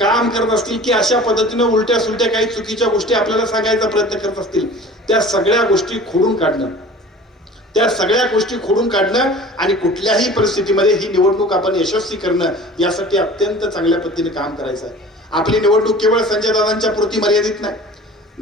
काम करत असतील की अशा पद्धतीनं उलट्या सुलट्या काही चुकीच्या गोष्टी आपल्याला सांगायचा प्रयत्न करत असतील त्या सगळ्या गोष्टी खोडून काढणं त्या सगळ्या गोष्टी खोडून काढणं आणि कुठल्याही परिस्थितीमध्ये ही निवडणूक आपण यशस्वी करणं यासाठी अत्यंत चांगल्या पद्धतीने काम करायचं आहे आपली निवडणूक केवळ संजय दादांच्या पुरती मर्यादित नाही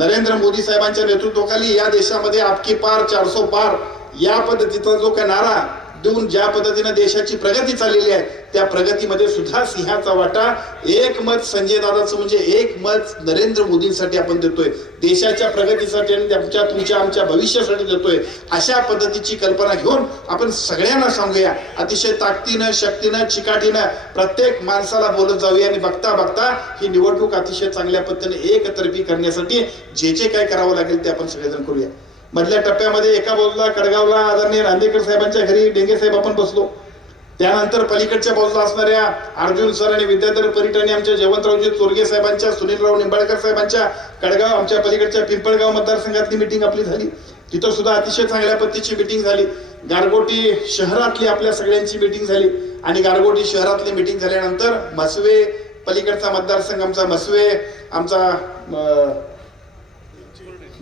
नरेंद्र मोदी साहेबांच्या नेतृत्वाखाली या देशामध्ये आपकी पार चारसो पार या पद्धतीचा जो काय नारा देऊन ज्या पद्धतीनं देशाची प्रगती चाललेली आहे त्या प्रगतीमध्ये सुद्धा सिंहाचा वाटा एक मत संजय दादाचं म्हणजे एक मत नरेंद्र मोदींसाठी आपण देतोय देशाच्या प्रगतीसाठी आणि आमच्या तुमच्या आमच्या भविष्यासाठी देतोय अशा पद्धतीची कल्पना घेऊन आपण सगळ्यांना सांगूया अतिशय ताकदीनं शक्तीनं चिकाटीनं प्रत्येक माणसाला बोलत जाऊया आणि बघता बघता ही निवडणूक अतिशय चांगल्या पद्धतीने एकतर्फी करण्यासाठी जे जे काय करावं लागेल ते आपण सगळेजण करूया मधल्या टप्प्यामध्ये एका बाजूला कडगावला आदरणीय रांदेकर साहेबांच्या घरी डेंगे साहेब आपण बसलो त्यानंतर पलीकडच्या बाजूला असणाऱ्या अर्जुन सर आणि विद्याधर पर्यटन आमच्या जयवंतरावजी चोरगे साहेबांच्या सुनीलराव निंबाळकर साहेबांच्या कडगाव आमच्या पलीकडच्या पिंपळगाव मतदारसंघातली मिटिंग आपली झाली तिथं सुद्धा अतिशय चांगल्या पद्धतीची मिटिंग झाली गारगोटी शहरातली आपल्या सगळ्यांची मिटिंग झाली आणि गारगोटी शहरातली मिटिंग झाल्यानंतर मसवे पलीकडचा मतदारसंघ आमचा मसवे आमचा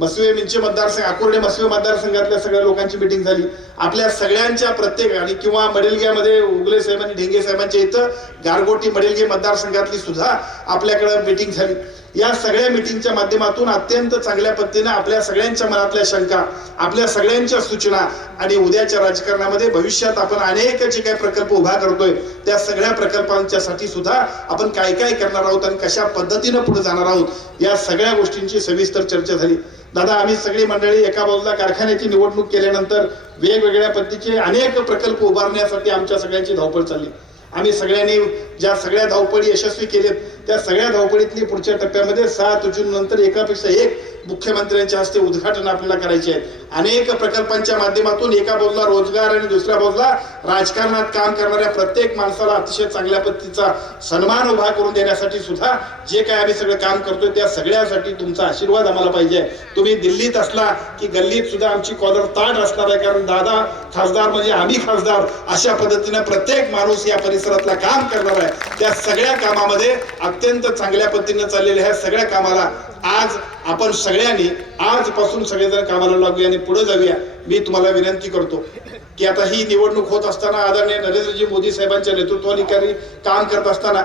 मसवे मिंचे मतदारसंघ आकुर्डे मसवे मतदारसंघातल्या सगळ्या लोकांची मिटिंग झाली आपल्या सगळ्यांच्या प्रत्येकाने किंवा मडेलग्यामध्ये उगले साहेबांनी ढेंगे साहेबांच्या इथं गारगोटी मडेलगे मतदारसंघातली सुद्धा आपल्याकडे मिटिंग झाली या सगळ्या मिटिंगच्या माध्यमातून अत्यंत चांगल्या पद्धतीनं आपल्या सगळ्यांच्या मनातल्या शंका आपल्या सगळ्यांच्या सूचना आणि उद्याच्या राजकारणामध्ये भविष्यात आपण अनेक जे काही प्रकल्प उभा करतोय त्या सगळ्या प्रकल्पांच्यासाठी सुद्धा आपण काय काय करणार आहोत आणि कशा पद्धतीनं पुढे जाणार आहोत या सगळ्या गोष्टींची सविस्तर चर्चा झाली दादा आम्ही सगळी मंडळी एका बाजूला कारखान्याची निवडणूक केल्यानंतर वेगवेगळ्या पद्धतीचे अनेक प्रकल्प उभारण्यासाठी आमच्या सगळ्यांची धावपळ चालली आम्ही सगळ्यांनी ज्या सगळ्या धावपळी यशस्वी केलेत त्या सगळ्या धावपळीतली पुढच्या टप्प्यामध्ये सात जून नंतर एकापेक्षा एक मुख्यमंत्र्यांच्या हस्ते उद्घाटन आपल्याला करायचे आहे अनेक प्रकल्पांच्या माध्यमातून एका बाजूला रोजगार आणि दुसऱ्या बाजूला राजकारणात काम करणाऱ्या प्रत्येक माणसाला अतिशय चांगल्या पद्धतीचा सन्मान उभा करून देण्यासाठी सुद्धा जे काय आम्ही सगळं काम करतोय त्या सगळ्यासाठी तुमचा आशीर्वाद आम्हाला पाहिजे तुम्ही दिल्लीत असला की गल्लीत सुद्धा आमची कॉलर ताट असणार आहे कारण दादा खासदार म्हणजे आम्ही खासदार अशा पद्धतीने प्रत्येक माणूस या परिसरातला काम करणार आहे त्या सगळ्या कामामध्ये अत्यंत चांगल्या पद्धतीने चाललेल्या ह्या सगळ्या कामाला आज आपण सगळ्यांनी आजपासून सगळेजण कामाला लागूया आणि पुढे जाऊया मी तुम्हाला विनंती करतो की आता ही निवडणूक होत असताना आदरणीय नरेंद्रजी मोदी साहेबांच्या नेतृत्वाधिकारी काम करत असताना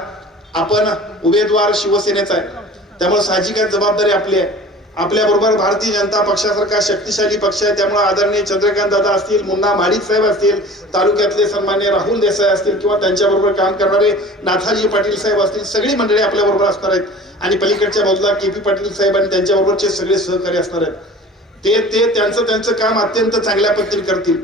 आपण उमेदवार शिवसेनेचा आहे त्यामुळे साहजिकच जबाबदारी आपली आहे आपल्या बरोबर भारतीय जनता पक्षासारखा शक्तिशाली पक्ष आहे त्यामुळे आदरणीय चंद्रकांत दादा असतील मुन्ना माडिक साहेब असतील तालुक्यातले सन्मान्य राहुल देसाई असतील किंवा त्यांच्याबरोबर काम करणारे नाथाजी पाटील साहेब असतील सगळी मंडळी आपल्याबरोबर असणार आहेत आणि पलीकडच्या बाजूला के पी पाटील साहेब आणि त्यांच्याबरोबरचे सगळे सहकारी असणार आहेत ते ते त्यांचं त्यांचं काम अत्यंत चांगल्या पद्धतीने करतील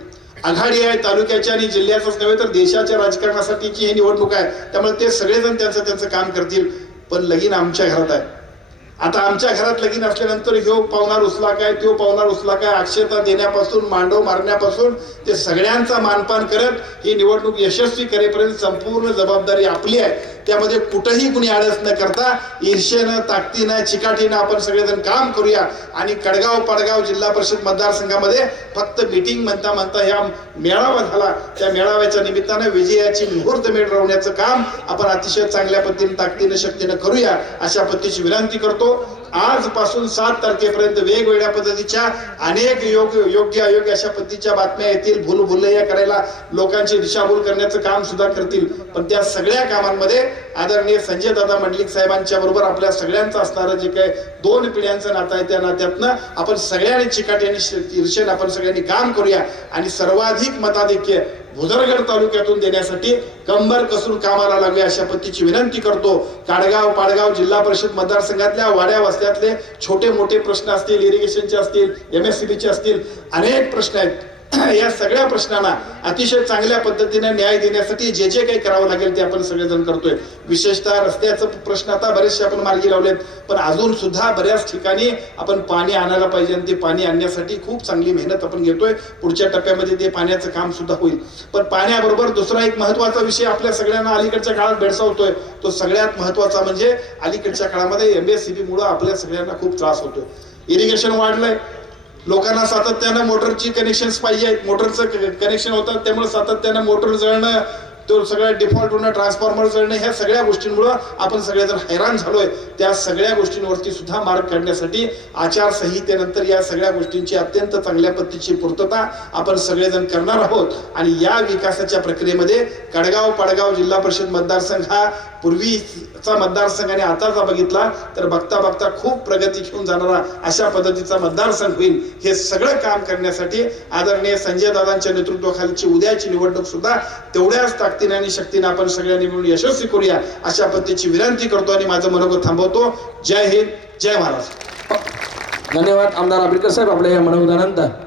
आघाडी आहे तालुक्याच्या आणि जिल्ह्याचंच नव्हे तर देशाच्या राजकारणासाठीची ही निवडणूक आहे त्यामुळे ते सगळेजण त्यांचं त्यांचं काम करतील पण लगीन आमच्या घरात आहे आता आमच्या घरात लगीन असल्यानंतर ह्यो पाहुणार उचला काय तो पावनार उचला काय अक्षता देण्यापासून मांडव मारण्यापासून ते सगळ्यांचा मानपान करत ही निवडणूक यशस्वी करेपर्यंत संपूर्ण जबाबदारी आपली आहे त्यामध्ये कुठंही कुणी आळस न करता ईर्षेनं ताकदीनं चिकाटीनं आपण सगळेजण काम करूया आणि कडगाव पडगाव जिल्हा परिषद मतदारसंघामध्ये फक्त मिटिंग म्हणता म्हणता ह्या मेळावा झाला त्या मेळाव्याच्या निमित्तानं विजयाची मुहूर्त मेळ काम आपण अतिशय चांगल्या पद्धतीने ताकदीनं शक्तीनं करूया अशा पद्धतीची विनंती करतो आजपासून सात तारखेपर्यंत वेगवेगळ्या पद्धतीच्या अनेक योग योग्य अयोग्य अशा पद्धतीच्या बातम्या येतील भूलभुलैया करायला लोकांची दिशाभूल करण्याचं काम सुद्धा करतील पण त्या सगळ्या कामांमध्ये आदरणीय संजय दादा मंडलिक साहेबांच्या बरोबर आपल्या सगळ्यांचं असणारं जे काय दोन पिढ्यांचं नातं आहे त्या नात्यातनं आपण सगळ्यांनी चिकाट्याने ईर्षेनं आपण सगळ्यांनी काम करूया आणि सर्वाधिक मताधिक्य भुदरगड तालुक्यातून देण्यासाठी कंबर कसून कामाला लागले अशा पद्धतीची विनंती करतो काडगाव पाडगाव जिल्हा परिषद मतदारसंघातल्या वाड्या वस्त्यातले छोटे मोठे प्रश्न असतील इरिगेशनचे असतील एम एस सी बीचे असतील अनेक प्रश्न आहेत या सगळ्या प्रश्नांना अतिशय चांगल्या पद्धतीने न्याय देण्यासाठी जे जे काही करावं लागेल ते आपण सगळेजण करतोय विशेषतः रस्त्याचं प्रश्न आता बरेचसे आपण मार्गी लावलेत पण अजून सुद्धा बऱ्याच ठिकाणी आपण पाणी आणायला पाहिजे आणि ते पाणी आणण्यासाठी खूप चांगली मेहनत आपण घेतोय पुढच्या टप्प्यामध्ये ते पाण्याचं काम सुद्धा होईल पण पाण्याबरोबर दुसरा एक महत्वाचा विषय आपल्या सगळ्यांना अलीकडच्या काळात भेडसावतोय तो सगळ्यात महत्वाचा म्हणजे अलीकडच्या काळामध्ये एमएससीबी मुळे आपल्या सगळ्यांना खूप त्रास होतोय इरिगेशन वाढलंय लोकांना सातत्यानं मोटरची कनेक्शन पाहिजे मोटरचं कनेक्शन होतात त्यामुळे सातत्यानं मोटर जळणं तो सगळ्या डिफॉल्ट होणं ट्रान्सफॉर्मर चढणं ह्या सगळ्या गोष्टींमुळं आपण सगळेजण हैराण झालोय त्या सगळ्या गोष्टींवरती सुद्धा मार्ग काढण्यासाठी आचारसंहितेनंतर या सगळ्या गोष्टींची अत्यंत चांगल्या पद्धतीची पूर्तता आपण सगळेजण करणार आहोत आणि या विकासाच्या प्रक्रियेमध्ये कडगाव पाडगाव जिल्हा परिषद मतदारसंघ हा पूर्वीचा मतदारसंघ आणि आताचा बघितला तर बघता बघता खूप प्रगती घेऊन जाणारा अशा पद्धतीचा मतदारसंघ होईल हे सगळं काम करण्यासाठी आदरणीय संजय दादांच्या नेतृत्वाखालीची उद्याची निवडणूक सुद्धा तेवढ्याच ताकद ताकदीने आणि शक्तीने आपण सगळ्यांनी मिळून यशस्वी करूया अशा पद्धतीची विनंती करतो आणि माझं मनोगत थांबवतो जय हिंद जय महाराष्ट्र धन्यवाद आमदार आंबेडकर साहेब आपल्या या मनोगतानंतर